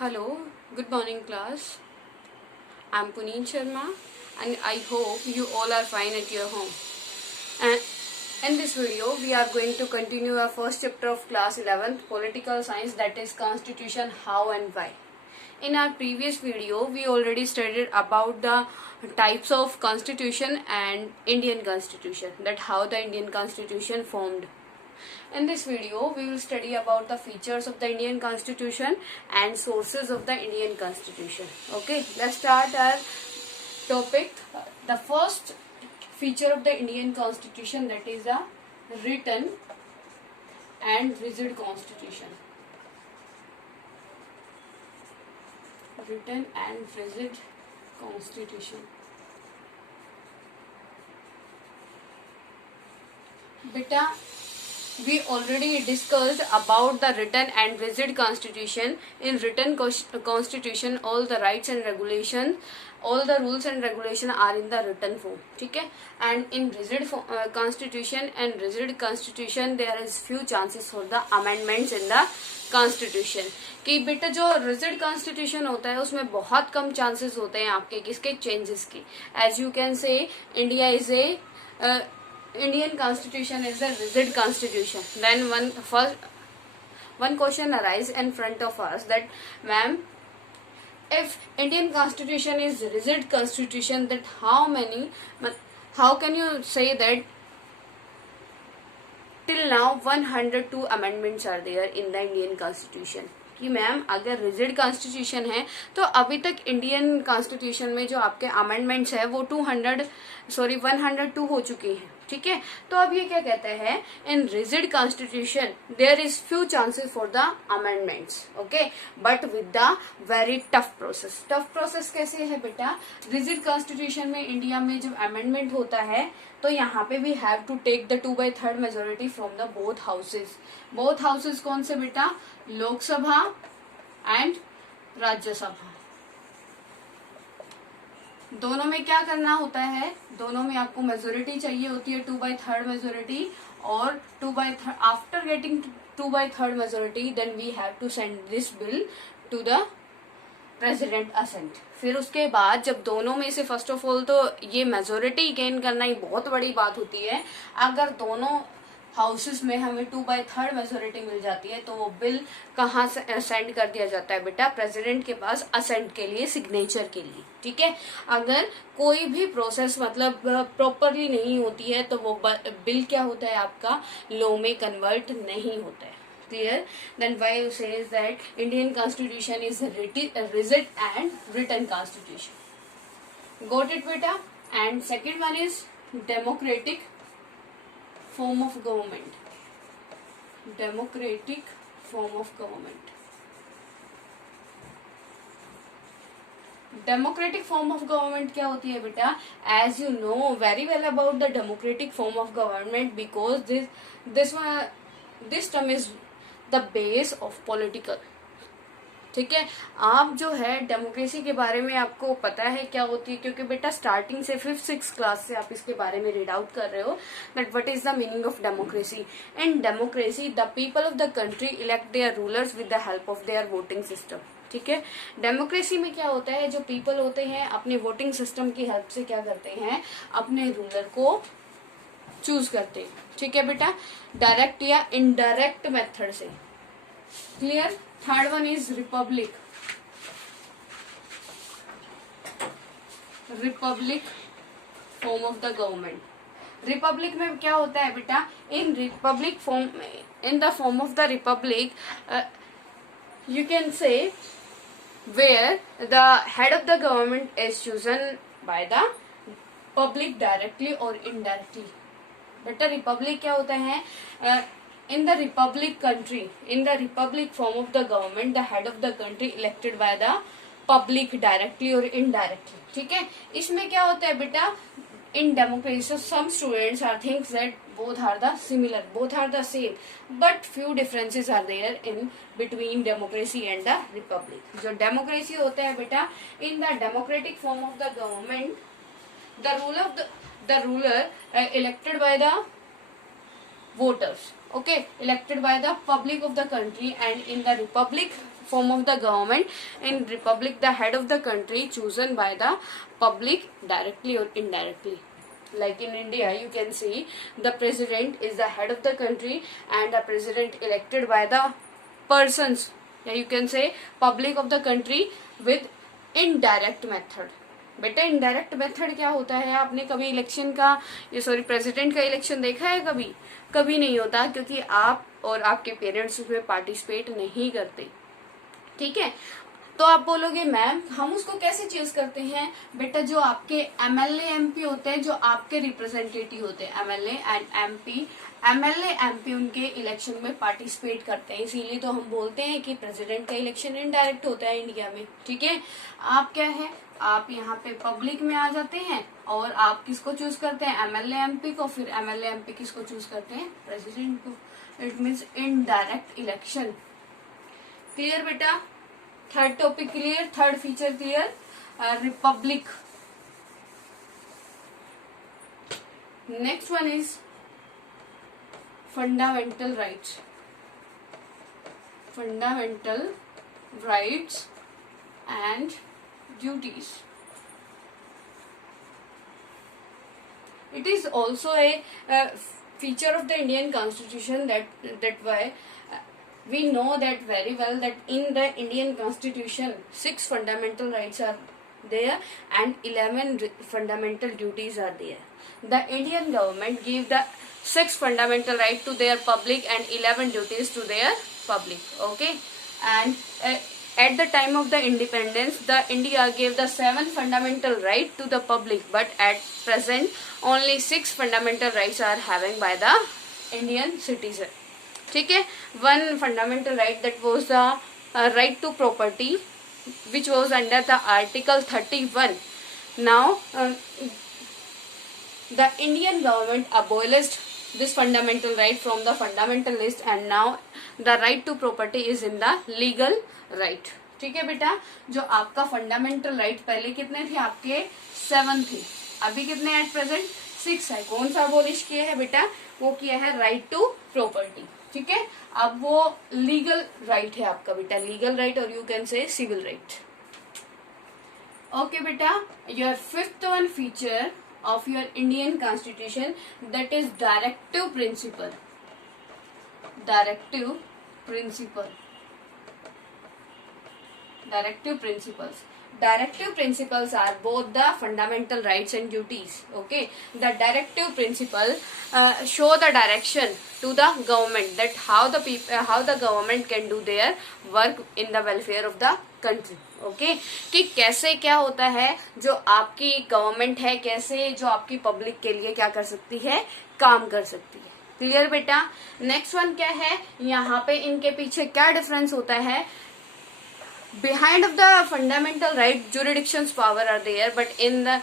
Hello, good morning class. I'm Puneet Sharma and I hope you all are fine at your home. And in this video, we are going to continue our first chapter of class 11th Political Science, that is Constitution, How and Why. In our previous video, we already studied about the types of constitution and Indian constitution, that how the Indian constitution formed. In this video, we will study about the features of the Indian Constitution and sources of the Indian Constitution. Okay, let's start our topic. The first feature of the Indian Constitution, that is a written and rigid constitution. Written and rigid constitution. Beta, we already discussed about the written and rigid constitution. In written constitution, all the rights and regulations, all the rules and regulations are in the written form. ठीक है? And in rigid constitution and rigid constitution, there is few chances for the amendments in the constitution. कि बेटा जो rigid constitution होता है उसमें बहुत कम chances होते हैं आपके किसके चेंजेस की. As you can say India is a Indian constitution is a rigid constitution. Then one question arises in front of us that, ma'am, if Indian constitution is rigid constitution, that how can you say that till now 102 amendments are there in the Indian constitution? कि ma'am अगर rigid constitution है तो अभी तक Indian constitution में जो आपके amendments है वो 102 हो चुकी हैं. ठीक है, तो अब ये क्या कहते हैं, in rigid constitution there is few chances for the amendments. Okay, but with the very tough process. Tough process कैसे है बेटा, रिजिड कॉन्स्टिट्यूशन में इंडिया में जब अमेंडमेंट होता है तो यहाँ पे we have to take the 2/3 majority from the both houses. Both houses कौन से बेटा, लोकसभा एंड राज्यसभा. दोनों में क्या करना होता है, दोनों में आपको मेजोरिटी चाहिए होती है 2/3 मेजोरिटी. और 2/3 after getting 2/3 majority then we have to send this bill to the president assent. फिर उसके बाद जब दोनों में से फर्स्ट ऑफ ऑल तो ये मेजोरिटी गेन करना ही बहुत बड़ी बात होती है. अगर दोनों हाउसेस में हमें 2/3 मेजोरिटी मिल जाती है तो वो बिल कहाँ से सेंड कर दिया जाता है बेटा, प्रेसिडेंट के पास असेंट के लिए, सिग्नेचर के लिए. ठीक है, अगर कोई भी प्रोसेस मतलब प्रॉपरली नहीं होती है तो वो बिल क्या होता है आपका, लॉ में कन्वर्ट नहीं होता है. Clear? Then why says that Indian Constitution is rigid and written constitution. Got it, beta? And second one is democratic form of government. Democratic form of government. Democratic form of government क्या होती है बेटा, as you know very well about the democratic form of government because this term is the base of political. ठीक है, आप जो है democracy के बारे में आपको पता है क्या होती है, क्योंकि बेटा स्टार्टिंग से 5th-6th क्लास से आप इसके बारे में रीड आउट कर रहे हो that what is the meaning of democracy. In democracy the people of the country elect their rulers with the help of their voting system. ठीक है, डेमोक्रेसी में क्या होता है, जो पीपल होते हैं अपने वोटिंग सिस्टम की हेल्प से क्या करते हैं, अपने रूलर को चूज करते हैं. ठीक है बेटा, डायरेक्ट या इनडायरेक्ट मेथड से. Clear. Third one is republic. Republic form of the government. Republic में क्या होता है बेटा, in republic form, in the form of the republic you can say where the head of the government is chosen by the public directly or indirectly. बेटा Republic क्या होता है, in the republic country, in the republic form of the government, the head of the country elected by the public directly or indirectly. ठीक है, इसमें क्या होता है बेटा, in democracy so some students are thinks that both are the similar, both are the same, but few differences are there in between democracy and the republic. जो democracy होता है बेटा, in the democratic form of the government the ruler elected by the voters, okay, elected by the public of the country, and in the republic form of the government. In republic, the head of the country chosen by the public directly or indirectly. Like in India, you can see the president is the head of the country, and the president elected by the persons, या you can say public of the country with indirect method. बेटा indirect method क्या होता है? आपने कभी election का president का election देखा है? कभी कभी नहीं होता, क्योंकि आप और आपके पेरेंट्स उसमें पार्टिसिपेट नहीं करते. ठीक है, तो आप बोलोगे मैम हम उसको कैसे चूज करते हैं? बेटा जो आपके एमएलए एमपी होते हैं, जो आपके रिप्रेजेंटेटिव होते हैं, एमएलए एंड एमएलए एमपी उनके इलेक्शन में पार्टिसिपेट करते हैं. इसीलिए तो हम बोलते हैं कि प्रेसिडेंट का इलेक्शन इनडायरेक्ट होता है इंडिया में. ठीक है, आप क्या है, आप यहाँ पे पब्लिक में आ जाते हैं और आप किसको चूज करते हैं? एमएलए एमपी को. फिर एमएलए एमपी किसको चूज करते हैं? प्रेसिडेंट को. It means indirect election. Clear बेटा? Third topic clear, third feature clear. Republic. Next one is fundamental rights. Fundamental rights and duties. It is also a feature of the Indian Constitution that why we know that very well that in the Indian Constitution 6 fundamental rights are there and 11 fundamental duties are there. The Indian government give the 6 fundamental rights to their public and 11 duties to their public. Okay, and at the time of the independence, the India gave the 7 fundamental right to the public, but at present only 6 fundamental rights are having by the Indian citizen. ठीक है, one fundamental right that was the right to property, which was under the Article 31. Now the Indian government abolished this fundamental right from the fundamental list, and now the right to property is in the legal right. ठीक है बेटा, जो आपका fundamental right पहले कितने थे? आपके 7 थे. अभी कितने एट प्रेजेंट? 6 है. कौन सा अबॉलिश किया है बेटा? वो किया है राइट टू प्रॉपर्टी. ठीक है, अब वो लीगल राइट है आपका बेटा, लीगल राइट, और you can say civil right. Okay बेटा, your fifth one feature of your Indian constitution, that is directive principle. Directive principle. Directive principles. Directive principles are both the fundamental rights and duties. Okay, the directive principle show the direction to the government that how the government can do their work in the welfare of the country. Okay, कि कैसे क्या होता है, जो आपकी government है कैसे जो आपकी पब्लिक के लिए क्या कर सकती है, काम कर सकती है. क्लियर बेटा? नेक्स्ट वन क्या है, यहाँ पे इनके पीछे क्या डिफरेंस होता है? Behind of the fundamental right, jurisdiction's power are there, but in the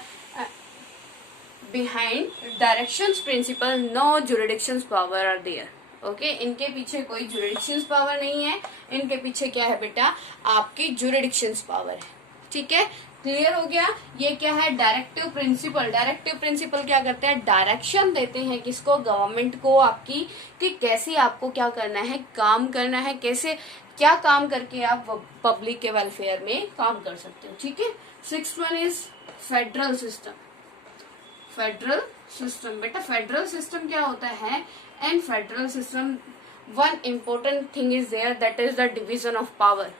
behind directions principle, no jurisdiction's power are there. Okay, इनके पीछे कोई jurisdiction's power नहीं है. इनके पीछे क्या है बेटा? आपकी jurisdiction's power है. ठीक है, क्लियर हो गया? ये क्या है? Directive principle. डायरेक्टिव प्रिंसिपल क्या करते हैं? डायरेक्शन देते हैं किसको? गवर्नमेंट को आपकी, कि कैसे आपको क्या करना है, काम करना है, कैसे क्या काम करके आप पब्लिक के वेलफेयर में काम कर सकते हो. ठीक है, 6th one is federal system. Federal system बेटा, फेडरल सिस्टम क्या होता है? And federal system one important thing is there, that is the division of power.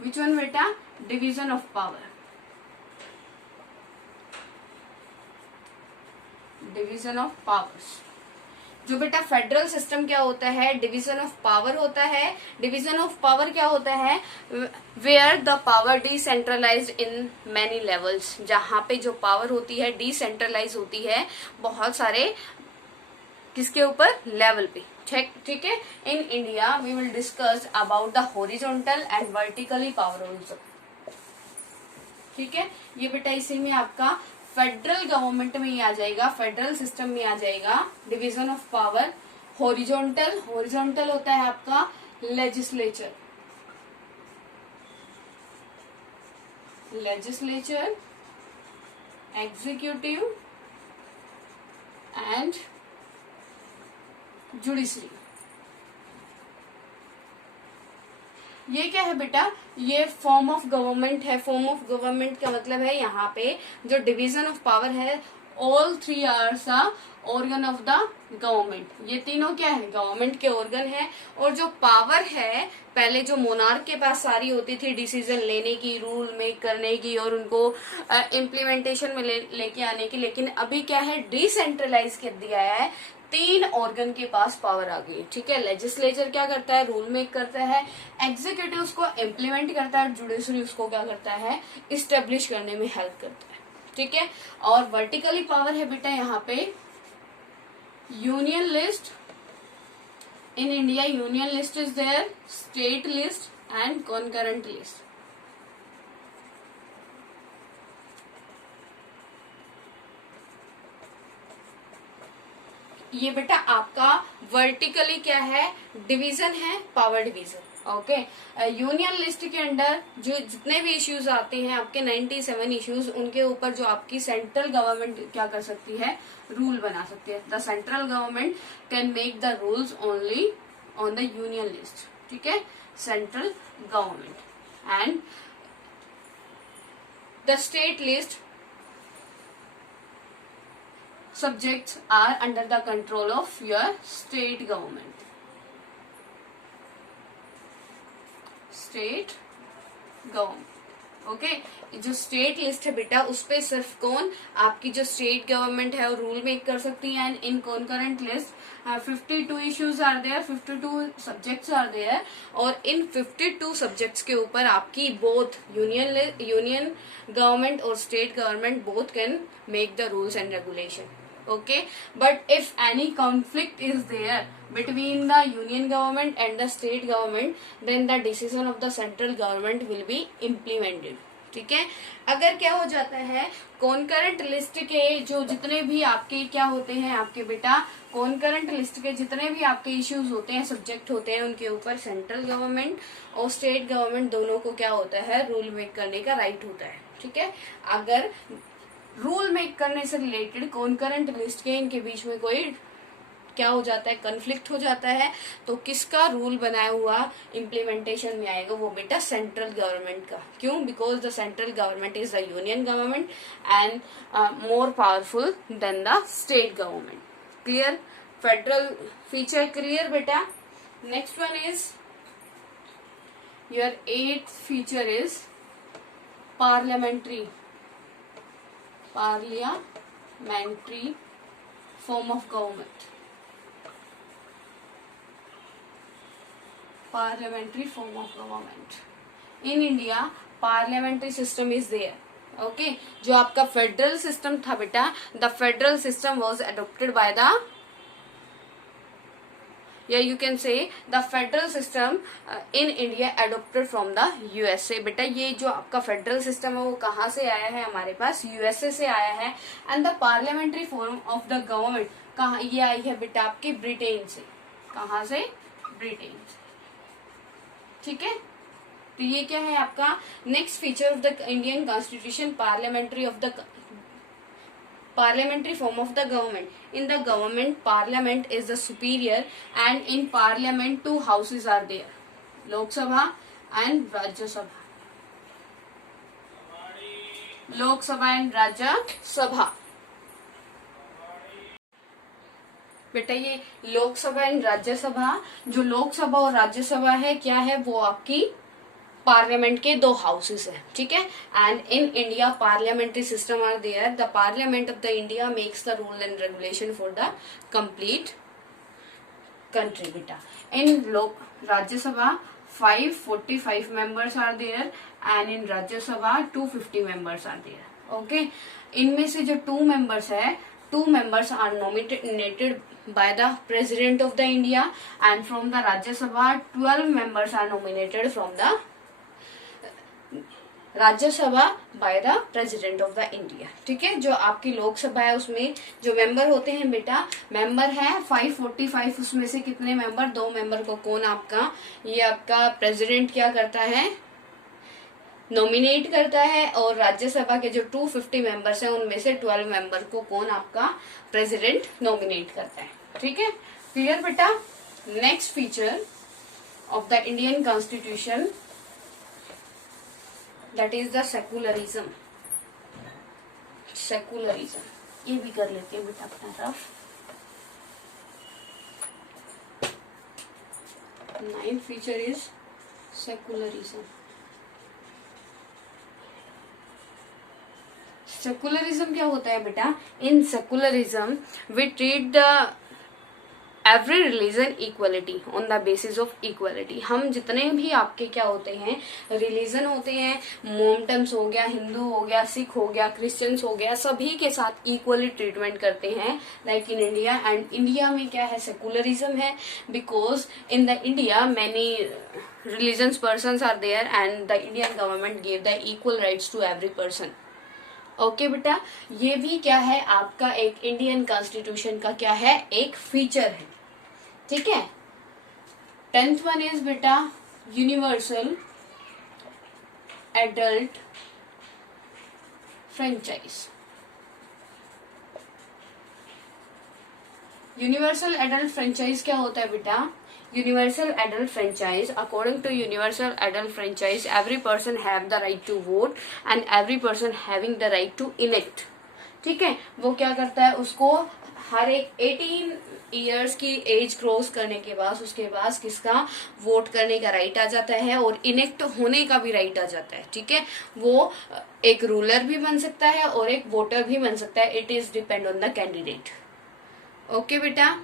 Which one बेटा? Division of power. Division of powers. जो बेटा federal system क्या होता है? डिवीजन ऑफ पावर होता है. डिवीजन ऑफ पावर क्या होता है? Where the power decentralized in many levels. जहां पे जो पावर होती है डिसेंट्रलाइज होती है बहुत सारे किसके ऊपर? लेवल पे. ठीक है, in India we will discuss about the horizontal and vertically power also. ठीक है, ये बेटा इसी में आपका फेडरल गवर्नमेंट में ही आ जाएगा, फेडरल सिस्टम में आ जाएगा. Division of power. Horizontal. Horizontal होता है आपका legislature. Legislature, executive and judiciary. ये क्या है बेटा, ये फॉर्म ऑफ गवर्नमेंट है। फॉर्म ऑफ गवर्नमेंट का मतलब है यहाँ पे जो डिवीजन ऑफ पावर है, all three are the organ of the government. ये तीनों क्या है, गवर्नमेंट के ऑर्गन है। और जो पावर है, पहले जो मोनार्क के पास सारी होती थी डिसीजन लेने की, रूल मेक करने की और उनको इम्प्लीमेंटेशन में लेके आने की, लेकिन अभी क्या है, डिसेंट्रलाइज कर दिया है। तीन ऑर्गन के पास पावर आ गई, ठीक है। लेजिस्लेचर क्या करता है, रूल मेक करता है। एग्जीक्यूटिव उसको इम्प्लीमेंट करता है। जुडिशरी उसको क्या करता है, इस्टेब्लिश करने में हेल्प करता है, ठीक है। और वर्टिकली पावर है बेटा यहाँ पे union list. In India union list is there, state list and concurrent list. ये बेटा आपका वर्टिकली क्या है, डिवीजन है, power division. Okay, union list के अंडर जो जितने भी इश्यूज आते हैं आपके 97 इश्यूज, उनके ऊपर जो आपकी सेंट्रल गवर्नमेंट क्या कर सकती है, रूल बना सकती है। The central government can make the rules only on the union list, ठीक है, central government. And the state list subjects are under the control of your state government. State government, okay. जो state list है बेटा उस पे सिर्फ कौन, आपकी जो स्टेट गवर्नमेंट है वो रूल मेक कर सकती है। And in concurrent list 52 issues are there, 52 subjects are there. और इन 52 सब्जेक्ट्स के ऊपर आपकी बोथ यूनियन गवर्नमेंट और state government both can make the rules and regulation, okay, but if any conflict is there between the union government and the state government, then the decision of the central government will be implemented, ठीक है। अगर क्या हो जाता है, concurrent list के जो जितने भी आपके क्या होते हैं, आपके बेटा कॉन्करेंट लिस्ट के जितने भी आपके इश्यूज होते हैं, सब्जेक्ट होते हैं, उनके ऊपर सेंट्रल गवर्नमेंट और स्टेट गवर्नमेंट दोनों को क्या होता है, रूल मेक करने का राइट होता है, ठीक है। अगर रूल मेक करने से रिलेटेड कॉन्करेंट लिस्ट के इनके बीच में कोई क्या हो जाता है, कन्फ्लिक्ट हो जाता है, तो किसका रूल बनाया हुआ इम्प्लीमेंटेशन में आएगा, वो बेटा सेंट्रल गवर्नमेंट का। क्यों, because the central government is the union government and more powerful than the state government. Clear, federal feature clear बेटा। Next one is your 8th feature is parliamentary form of government. Parliamentary form of government. In India, parliamentary system is there. Okay, जो आपका federal system था बेटा, the federal system was adopted by the, you can say the federal system in India adopted from the USA। बेटा ये जो आपका federal system है वो कहाँ से आया है, हमारे पास USA से आया है। And the parliamentary form of the government कहाँ, ये आई है बेटा आपकी ब्रिटेन से। कहाँ से, ब्रिटेन से, ठीक है। तो ये क्या है आपका next feature of the Indian constitution, parliamentary form of the government. In the government, parliament is the superior, and in parliament 2 houses are there, Lok Sabha and Rajya Sabha. Lok Sabha and Rajya Sabha. बेटा ये लोक सभा and राज्य सभा, जो लोक सभा और राज्य सभा है क्या है, वो आपकी पार्लियामेंट के 2 हाउसेस है, ठीक है। And in India parliamentary system are there. The parliament of the India makes the rule and regulation for the complete country बेटा। इन लोक Rajya Sabha 545 members are there and in Rajya Sabha 250 members are there, okay। इनमें से जो 2 members है, 2 members are nominated by the President of the India, and from the Rajya Sabha 12 members are nominated from the Rajya Sabha by the president of the India, ठीक है। जो आपकी लोकसभा है उसमें जो मेंबर होते हैं बेटा, मेंबर है 545, उसमें से कितने मेंबर, 2 मेंबर को कौन आपका, ये आपका प्रेसिडेंट क्या करता है, नॉमिनेट करता है। और राज्यसभा के जो 250 मेंबर्स हैं उनमें से 12 मेंबर को कौन आपका प्रेसिडेंट नॉमिनेट करता है, ठीक है। क्लियर बेटा। Next feature of the Indian Constitution, that is the secularism. Secularism, ये भी कर लेते हैं बेटा अपना rough. 9th feature is secularism. Secularism क्या होता है बेटा? In secularism we treat the every religion equality on the basis of equality. हम जितने भी आपके क्या होते हैं रिलीजन होते हैं, मोमटम्स हो गया, हिंदू हो गया, सिख हो गया, क्रिश्चियंस हो गया, सभी के साथ इक्वली ट्रीटमेंट करते हैं like in India. And India में क्या है? सेकुलरिज्म है, because in the India many religions persons are there and the Indian government gave the equal rights to every person. Okay बेटा, ये भी क्या है आपका एक इंडियन कॉन्स्टिट्यूशन का क्या है? एक फीचर है. ठीक है. 10th वन इज बेटा universal adult franchise. Universal adult franchise क्या होता है बेटा? Universal adult franchise, according to universal adult franchise, every person have the right to vote and every person having the right to elect. ठीक है. वो क्या करता है? उसको हर एक 18 ईयर्स की एज क्रॉस करने के बाद उसके बाद किसका वोट करने का राइट आ जाता है और इलेक्ट होने का भी राइट आ जाता है. ठीक है. वो एक रूलर भी बन सकता है और एक वोटर भी बन सकता है. It is depend on the candidate. Okay बेटा,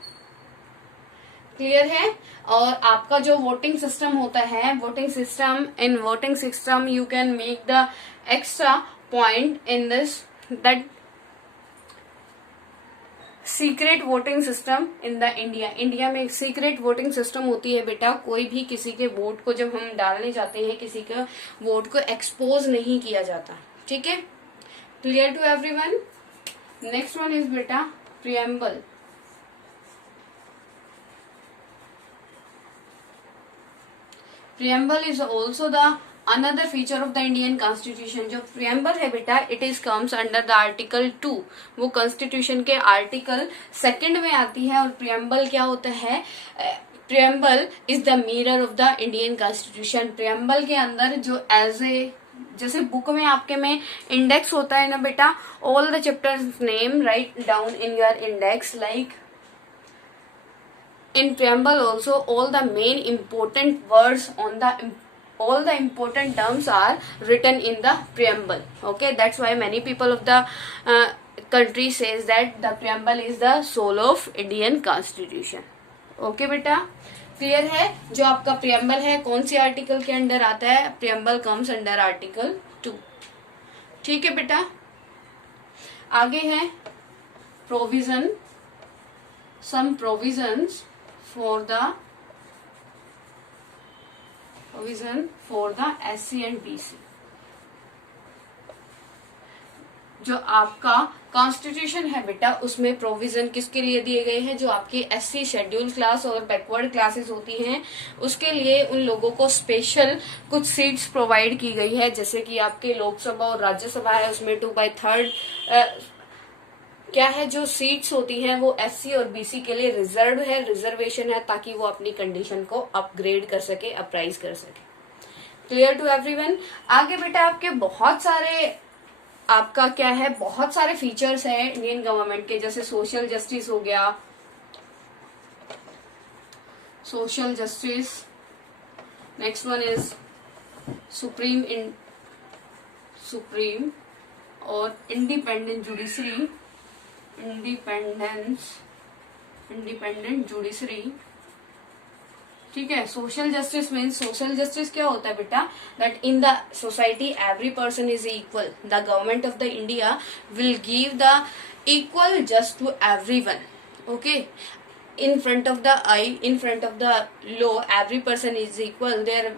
क्लियर है. और आपका जो वोटिंग सिस्टम होता है, voting system, in voting system you can make the extra point in this that secret voting system in the India. India में एक secret voting system होती है बेटा. कोई भी किसी के वोट को जब हम डालने जाते हैं, किसी के वोट को एक्सपोज नहीं किया जाता. ठीक है. Clear to everyone. Next one is बेटा preamble. Preamble is also the another feature of the Indian constitution. जो प्रियम्बल है बेटा, it is comes under the article 2. वो कॉन्स्टिट्यूशन के आर्टिकल 2 में आती है. और प्रियम्बल क्या होता है? Preamble is the mirror of the Indian constitution. Preamble के अंदर जो एज ए जैसे बुक में आपके में इंडेक्स होता है ना बेटा, all the chapters name write down in your index. Like in preamble also all the main important words on the all the important terms are written in the preamble. Okay, that's why many people of the country says that the preamble is the soul of Indian constitution. Okay बेटा, clear है. जो आपका preamble है कौन सी article के under आता है? preamble comes under article 2. ठीक है बेटा. आगे है provision, some provisions for the SC and BC. जो आपका कॉन्स्टिट्यूशन है बेटा, उसमें प्रोविजन किसके लिए दिए गए हैं? जो आपकी SC शेड्यूल क्लास और बैकवर्ड क्लासेस होती हैं, उसके लिए उन लोगों को स्पेशल कुछ सीट्स प्रोवाइड की गई है. जैसे कि आपके लोकसभा और राज्यसभा है, उसमें 2/3 क्या है जो सीट्स होती हैं वो SC और BC के लिए रिजर्व है, रिजर्वेशन है, ताकि वो अपनी कंडीशन को अपग्रेड कर सके, अप्राइज कर सके. Clear to everyone. आगे बेटा आपके बहुत सारे आपका क्या है, बहुत सारे फीचर्स हैं इंडियन गवर्नमेंट के. जैसे सोशल जस्टिस हो गया, social justice. Next one is supreme और इंडिपेंडेंट जुडिशरी. Independent judiciary. ठीक है. Social justice means, social justice क्या होता है बेटा? That in the society every person is equal. The government of the India will give the equal just to everyone. Okay. in front of the eye, in front of the law, every person is equal. There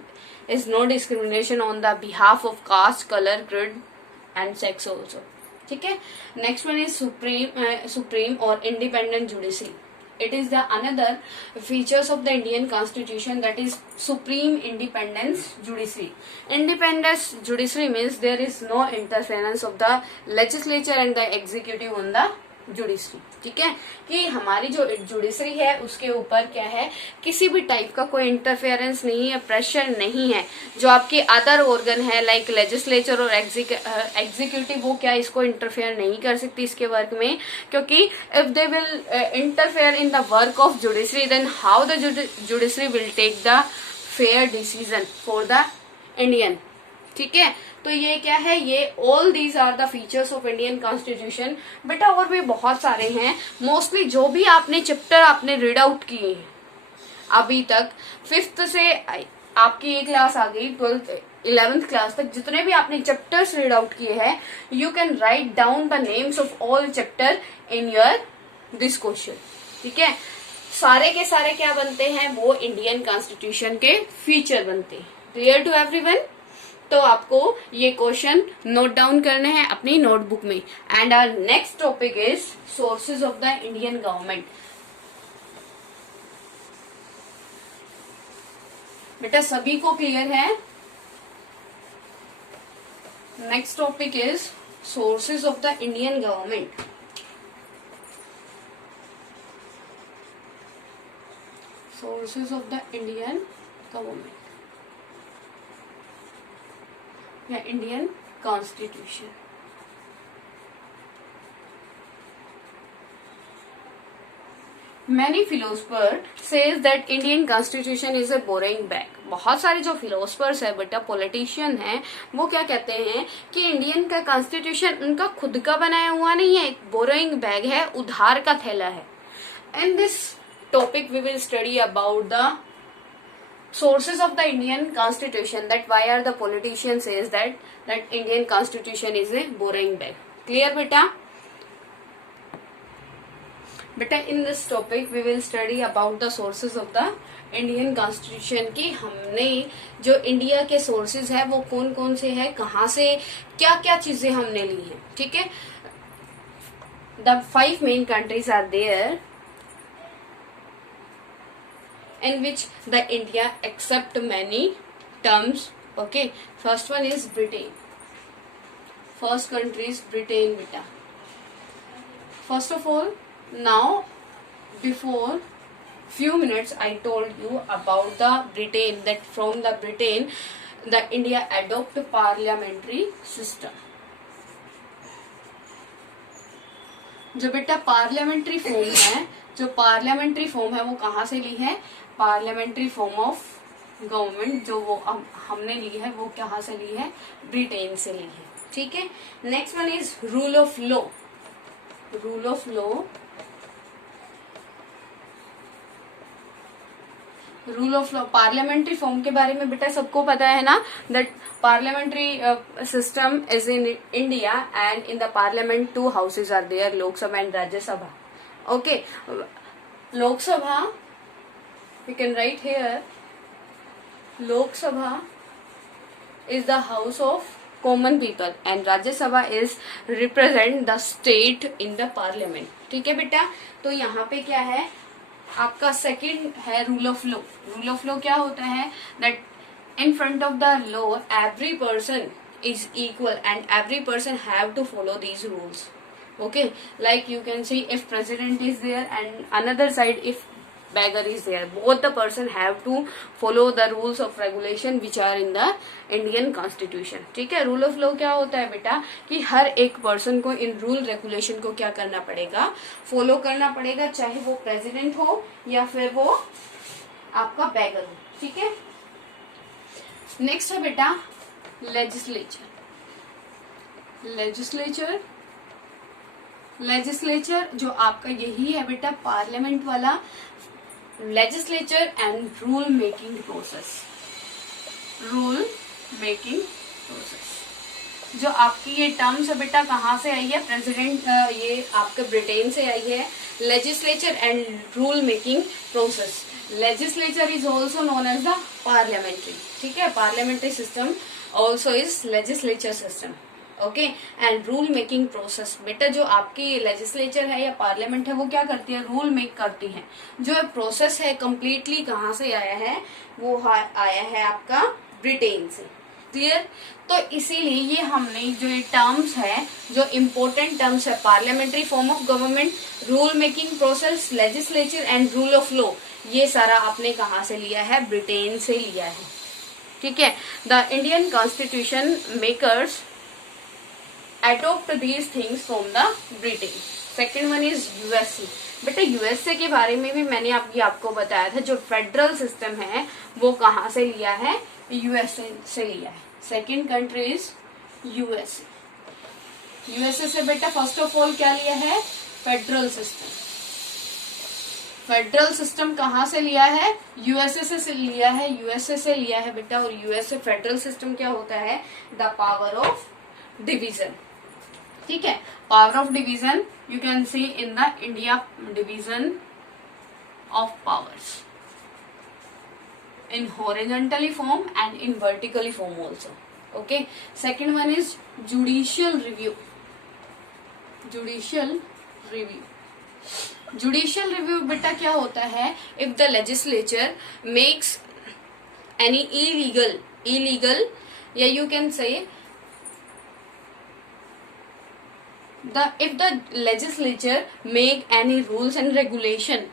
is no discrimination on the behalf of caste, color, creed and sex also. ठीक है. Next one is supreme और independent judiciary. It is the another features of the Indian Constitution, that is supreme independence judiciary. Independence judiciary means there is no interference of the legislature and the executive on the judiciary, ठीक है, कि हमारी जो judiciary है उसके ऊपर क्या है, किसी भी टाइप का कोई इंटरफेरेंस नहीं है, प्रेशर नहीं है। जो आपके अदर ऑर्गन है लाइक लेजिस्लेचर और एग्जीक्यूटिव, वो क्या इसको इंटरफेयर नहीं कर सकती इसके वर्क में, क्योंकि if they will interfere in the work of judiciary then how the judiciary will take the fair decision for the Indian, ठीक है। तो ये क्या है, ये all these are the features of Indian constitution. बेटा और भी बहुत सारे हैं, मोस्टली जो भी आपने चैप्टर आपने रीड आउट किए हैं अभी तक, 5th से आपकी ये क्लास आ गई 12th 11th क्लास तक, जितने भी आपने चैप्टर्स रीड आउट किए हैं, you can write down the names of all chapter in your this question, ठीक है। सारे के सारे क्या बनते हैं, वो इंडियन कॉन्स्टिट्यूशन के फीचर बनते हैं। Clear to everyone? तो आपको ये क्वेश्चन नोट डाउन करने हैं अपनी नोटबुक में। And our next topic is sources of the Indian government. बेटा सभी को क्लियर है? Next topic is sources of the Indian government. Sources of the Indian government या Indian constitution. Many philosophers says that Indian Constitution is a boring bag। बहुत सारे जो philosophers है बेटा, पॉलिटिशियन हैं, वो क्या कहते हैं कि इंडियन का कॉन्स्टिट्यूशन उनका खुद का बनाया हुआ नहीं है, एक बोरोइंग बैग है, उधार का थैला है। In this topic we will study about the sources of the Indian Constitution, that why are the politician says that Indian Constitution is a boring bag। Clear बेटा? बेटा in this topic we will study about the sources of the Indian Constitution की हमने जो India के sources है वो कौन कौन से है, कहाँ से क्या क्या चीजें हमने ली हैं, ठीक है। The 5 main countries are there in which the India accept many terms, okay। First one is Britain। First country is Britain beta। First of all, now before few minutes I told you about the Britain, that from the Britain the India adopt parliamentary system। जो बेटा parliamentary form है, जो parliamentary form है वो कहाँ से ली है, parliamentary form of government जो वो हमने ली है वो कहाँ से ली है, ब्रिटेन से ली है, ठीक है। Next one is rule of law. Rule of law, rule of law parliamentary form के बारे में बेटा सबको पता है ना, that parliamentary system is in India and in the parliament 2 houses are there, Lok Sabha and Rajya Sabha, okay. Lok Sabha we can write here, Lok Sabha is the house of common people and Rajya Sabha is represent the state in the parliament, ठीक है बेटा। तो यहाँ पे क्या है आपका second है rule of law. Rule of law क्या होता है, that in front of the law every person is equal and every person have to follow these rules, okay। Like you can see if president is there and another side if beggar is there, both the person have to follow the rules of regulation which are in the Indian Constitution, ठीक है। Rule of law क्या होता है बेटा कि हर एक person को in rule regulation को क्या करना पड़ेगा, फॉलो करना पड़ेगा, चाहे वो प्रेसिडेंट हो या फिर वो आपका बैगर हो, ठीक है। नेक्स्ट है बेटा लेजिस्लेचर। लेजिस्लेचर, लेजिस्लेचर जो आपका यही है बेटा पार्लियामेंट वाला legislature and rule making process. Rule making process जो आपकी ये टर्म्स है बेटा कहाँ से आई है, प्रेसिडेंट ये आपके ब्रिटेन से आई है। Legislature and rule making process, legislature is also known as the parliamentary, ठीक है। Parliamentary system also is legislature system, okay. And rule making process बेटा जो आपकी लेजिस्लेचर है या पार्लियामेंट है वो क्या करती है, रूल मेक करती है। जो प्रोसेस है कम्प्लीटली कहाँ से आया है, वो आया है आपका ब्रिटेन से, क्लियर। तो इसीलिए ये हमने जो ये टर्म्स है, जो इम्पोर्टेंट टर्म्स है, parliamentary form of government, rule making process, legislature and rule of law, ये सारा आपने कहाँ से लिया है? ब्रिटेन से लिया है, ठीक है। The Indian constitution makers adopt these things from the Britain. Second one is USA. बेटा यूएसए के बारे में भी मैंने आपको बताया था, जो फेडरल सिस्टम है वो कहाँ से लिया है? यूएसए से लिया है। Second country is USA. USA से बेटा फर्स्ट ऑफ ऑल क्या लिया है? Federal system. फेडरल सिस्टम कहाँ से लिया है? यूएसए से लिया है, यूएसए से लिया है बेटा। और यूएसए फेडरल सिस्टम क्या होता है? द पावर ऑफ डिवीजन, ठीक है। Power of division you can see in the India division of powers in horizontally form and in vertically form also. Okay. Second one is judicial review. Judicial review. Judicial review बेटा क्या होता है? If the legislature makes any illegal, या you can say if the legislature make any rules and regulation,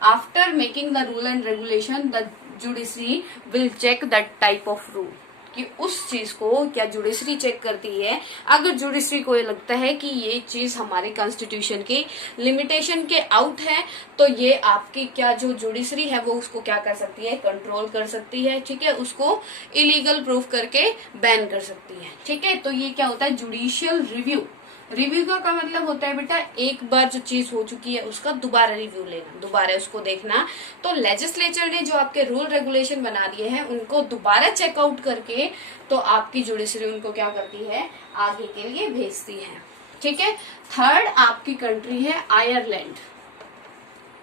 after making the rule and regulation, the judiciary will check that type of rule, कि उस चीज को क्या judiciary check करती है। अगर judiciary को ये लगता है कि ये चीज हमारे कॉन्स्टिट्यूशन के लिमिटेशन के आउट है, तो ये आपकी क्या जो जुडिशरी है वो उसको क्या कर सकती है? कंट्रोल कर सकती है, ठीक है। उसको इलीगल प्रूफ करके बैन कर सकती है, ठीक है। तो ये क्या होता है? Judicial review. रिव्यू का मतलब होता है बेटा एक बार जो चीज हो चुकी है उसका दोबारा रिव्यू लेना, दोबारा उसको देखना। तो लेजिस्लेचर ने जो आपके रूल रेगुलेशन बना दिए हैं उनको दोबारा चेकआउट करके तो आपकी जुडिशरी उनको क्या करती है? आगे के लिए भेजती है, ठीक है। थर्ड आपकी कंट्री है आयरलैंड।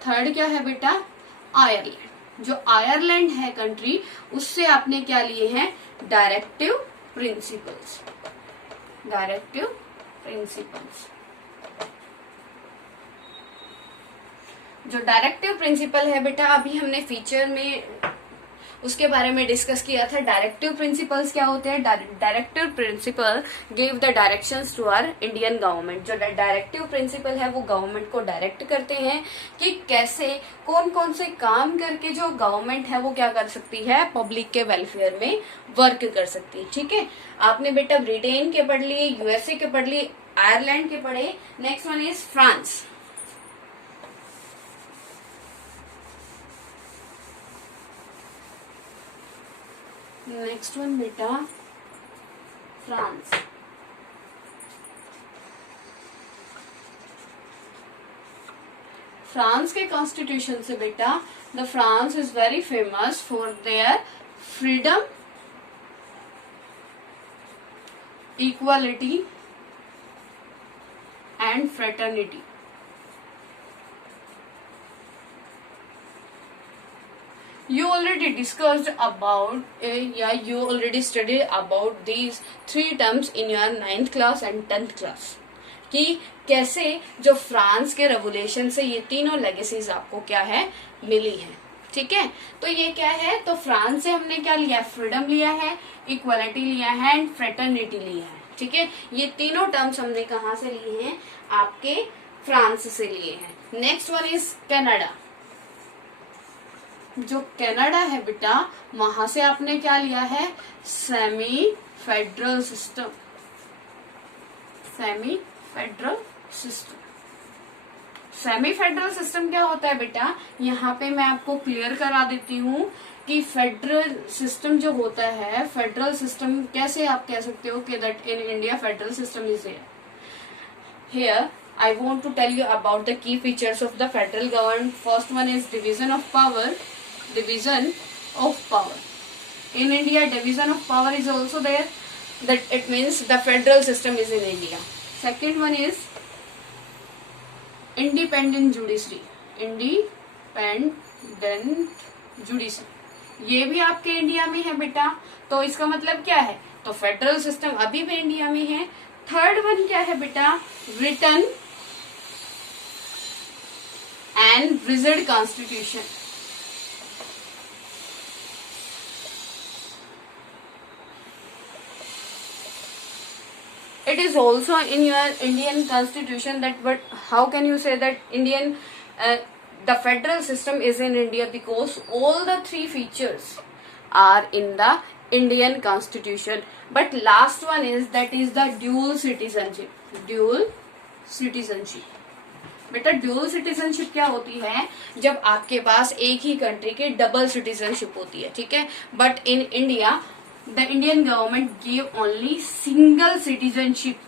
थर्ड क्या है बेटा? आयरलैंड। जो आयरलैंड है कंट्री, उससे आपने क्या लिए हैं? Directive principles. Directive principles. जो डायरेक्टिव प्रिंसिपल है बेटा, अभी हमने फीचर में उसके बारे में डिस्कस किया था। डायरेक्टिव प्रिंसिपल्स क्या होते हैं? Directive principle give the directions to our Indian government. जो डायरेक्टिव प्रिंसिपल है वो गवर्नमेंट को डायरेक्ट करते हैं कि कैसे कौन कौन से काम करके जो गवर्नमेंट है वो क्या कर सकती है? पब्लिक के वेलफेयर में वर्क कर सकती है, ठीक है। आपने बेटा ब्रिटेन के पढ़ लिए, यूएसए के पढ़ लिए, आयरलैंड के पढ़े। Next one is France. Next one बेटा फ्रांस। फ्रांस के कॉन्स्टिट्यूशन से बेटा, the France is very famous for their freedom, equality and fraternity. You already discussed about you already studied about these three terms in your 9th class and 10th class, कि कैसे जो France के revolution से ये तीनों legacies आपको क्या है? मिली है, ठीक है। तो ये क्या है? तो फ्रांस से हमने क्या लिया? फ्रीडम लिया है, इक्वालिटी लिया है एंड फ्रेटर्निटी लिया है, ठीक है। ये तीनों टर्म्स हमने कहाँ से लिए हैं? आपके फ्रांस से लिए हैं। Next one is Canada. जो कनाडा है बेटा, वहां से आपने क्या लिया है? Semi federal system. Semi federal system. Semi federal system क्या होता है बेटा? यहाँ पे मैं आपको क्लियर करा देती हूँ कि फेडरल सिस्टम जो होता है, फेडरल सिस्टम कैसे आप कह सकते हो कि that in India federal system is here. I want to tell you about the key features of the federal government. First one is division of power. Division of power. In India, division of power is also there. That it means the federal system is in India. Second one is independent judiciary. Independent judiciary. ये भी आपके India में है बेटा। तो इसका मतलब क्या है? तो फेडरल सिस्टम अभी भी इंडिया में है। थर्ड वन क्या है बेटा? Written and reserve constitution. it is also in your Indian constitution that, but how can you say that Indian the federal system is in India? Because all the three features are in the Indian constitution. But last one is, that is the dual citizenship. Dual citizenship, बेटा dual citizenship क्या होती है? जब आपके पास एक ही country की डबल सिटीजनशिप होती है, ठीक है. But in India the Indian government give only single citizenship.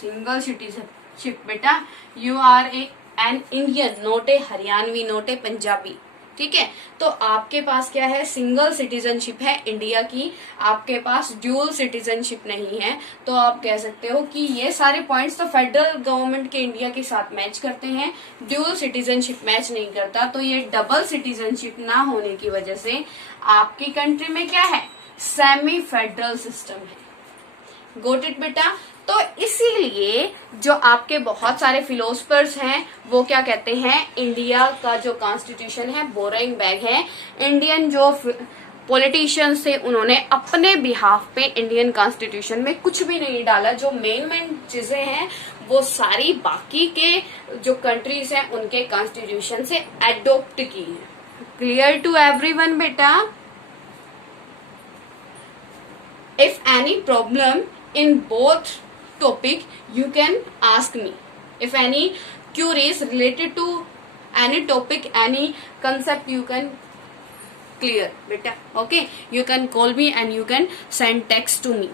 Single citizenship बेटा, you are an Indian, not a Haryanvi, not a Punjabi, ठीक है. तो आपके पास क्या है? सिंगल सिटीजनशिप है इंडिया की, आपके पास ड्यूल सिटीजनशिप नहीं है. तो आप कह सकते हो कि ये सारे पॉइंट्स तो फेडरल गवर्नमेंट के इंडिया के साथ मैच करते हैं, ड्यूल सिटीजनशिप मैच नहीं करता. तो ये डबल सिटीजनशिप ना होने की वजह से आपकी कंट्री में क्या है? सेमी फेडरल सिस्टम है. गोट इट बेटा. तो इसीलिए जो आपके बहुत सारे फिलोसफर्स हैं वो क्या कहते हैं? इंडिया का जो कॉन्स्टिट्यूशन है बोरिंग बैग है. इंडियन जो पॉलिटिशियंस थे उन्होंने अपने बिहाफ पे इंडियन कॉन्स्टिट्यूशन में कुछ भी नहीं डाला. जो मेन चीजें हैं वो सारी बाकी के जो कंट्रीज हैं उनके कॉन्स्टिट्यूशन से एडोप्ट की है. क्लियर टू एवरीवन बेटा? If any problem in both topic you can ask me. If any queries related to any topic, any concept, you can clear beta. Okay, you can call me and you can send text to me.